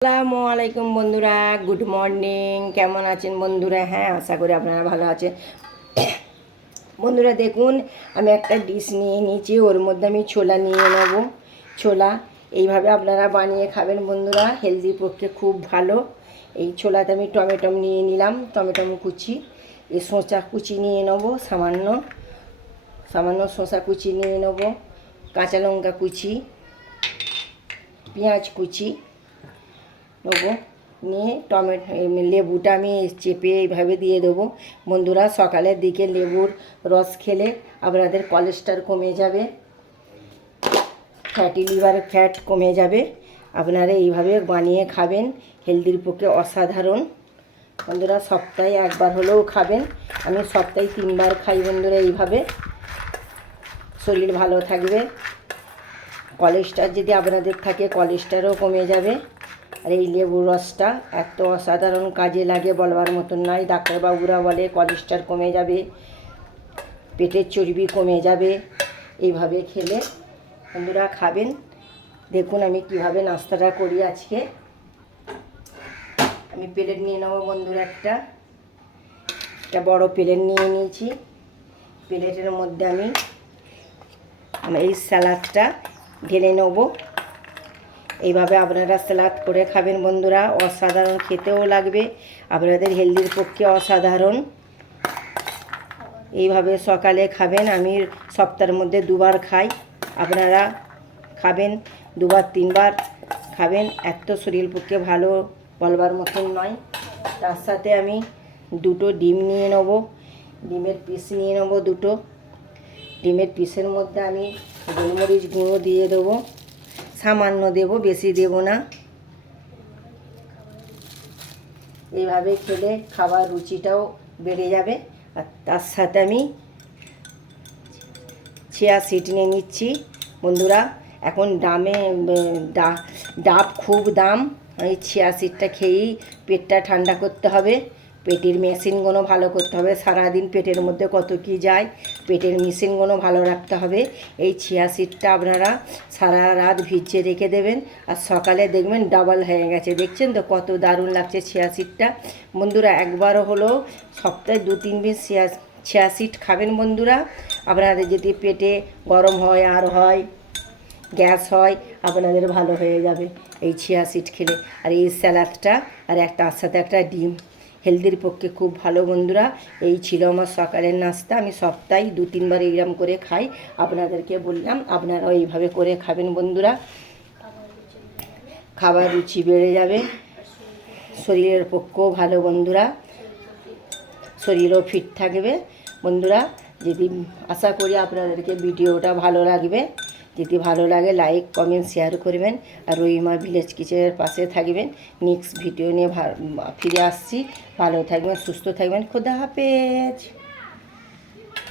আসসালামু আলাইকুম বন্ধুরা, গুড মর্নিং। কেমন আছেন বন্ধুরা? হ্যাঁ, আশা করি আপনারা ভালো আছেন। বন্ধুরা দেখুন, আমি একটা ডিশ নিয়ে নিয়েছি, ওর মধ্যে আমি ছোলা নিয়ে নেব। ছোলা এইভাবে আপনারা বানিয়ে খাবেন বন্ধুরা, হেলদির পক্ষে খুব ভালো। এই ছোলাতে আমি টমেটো নিয়ে নিলাম, টমেটো কুচি, এই শসা কুচি নিয়ে নেব, সামান্য সামান্য শসা কুচি নিয়ে নেব, কাঁচা লঙ্কা কুচি, পেঁয়াজ কুচি নেবো, নিয়ে লেবুটা আমি চেপে এইভাবে দিয়ে দেবো বন্ধুরা। সকালের দিকে লেবুর রস খেলে আপনাদের কোলেস্ট্রল কমে যাবে, ফ্যাটি লিভার ফ্যাট কমে যাবে। আপনারা এইভাবে বানিয়ে খাবেন, হেলদির পক্ষে অসাধারণ বন্ধুরা। সপ্তাহে একবার হলেও খাবেন, আমি সপ্তাহে 3বার খাই বন্ধুরা। এইভাবে শরীর ভালো থাকবে, কোলেস্ট্রল যদি আপনাদের থাকে কোলেস্ট্রলও কমে যাবে। আর এই লেবুর রসটা এত অসাধারণ কাজে লাগে, বলবার মতন নয়। ডাক্তারবাবুরা বলে কোলেস্ট্রল কমে যাবে, পেটের চর্বি কমে যাবে। এইভাবে খেলে বন্ধুরা খাবেন। দেখুন আমি কিভাবে নাস্তাটা করি আজকে। আমি প্লেট নিয়ে নেবো বন্ধুরা, একটা বড় প্লেট নিয়ে নিয়েছি। প্লেটের মধ্যে আমি এই স্যালাডটা ঢেলে নেবো। এইভাবে আপনারা স্যালাড করে খাবেন বন্ধুরা, অসাধারণ খেতেও লাগবে, আপনাদের হেলদির পক্ষে অসাধারণ। এইভাবে সকালে খাবেন, আমি সপ্তাহের মধ্যে 2বার খাই, আপনারা খাবেন 2বার 3বার খাবেন। এত শরীর পক্ষে ভালো বলবার মতন নয়। তার সাথে আমি 2টো ডিম নিয়ে নেব, ডিমের পিস নিয়ে নেব 2টো। ডিমের পিসের মধ্যে আমি গোলমরিচ গুঁড়ো দিয়ে দেবো, সামান্য দেব, বেশি দেব না। এইভাবে খেলে খাবার রুচিটাও বেড়ে যাবে। আর তার সাথে আমি চিয়া সিড নিয়ে নিচ্ছি বন্ধুরা। এখন ডাব খুব দাম, এই চিয়া সিডটা খেয়েই পেটটা ঠান্ডা করতে হবে, পেটের মেশিনগুলো ভালো করতে হবে। সারাদিন পেটের মধ্যে কত কী যায়, পেটের মেশিনগুলো ভালো রাখতে হবে। এই চিয়া সিডটা আপনারা সারা রাত ভিজিয়ে রেখে দেবেন, আর সকালে দেখবেন ডাবল হয়ে গেছে। দেখছেন তো কত দারুণ লাগছে চিয়া সিডটা বন্ধুরা। একবারও হলো সপ্তাহে 2-3 দিন চিয়া সিড খাবেন বন্ধুরা। আপনাদের যদি পেটে গরম হয় আর হয় গ্যাস হয়, আপনাদের ভালো হয়ে যাবে এই চিয়া সিড খেলে। আর এই স্যালাডটা আর তার সাথে একটা ডিম, হেলদির পক্ষে খুব ভালো বন্ধুরা। এই ছিল আমার সকালের নাস্তা। আমি সপ্তাহে 2-3বার এইরকম করে খাই, আপনাদেরকে বললাম আপনারাও এইভাবে করে খাবেন বন্ধুরা। খাবার রুচি বেড়ে যাবে, শরীরের পক্ষেও ভালো বন্ধুরা, শরীরও ফিট থাকবে বন্ধুরা। যদি আশা করি আপনাদেরকে ভিডিওটা ভালো লাগবে, যদি ভালো লাগে লাইক কমেন্ট শেয়ার করবেন, আর রহিমা ভিলেজ কিচেনের পাশে থাকবেন। নেক্সট ভিডিও নিয়ে ফিরে আসছি। ভালো থাকবেন, সুস্থ থাকবেন, খোদা হাফেজ।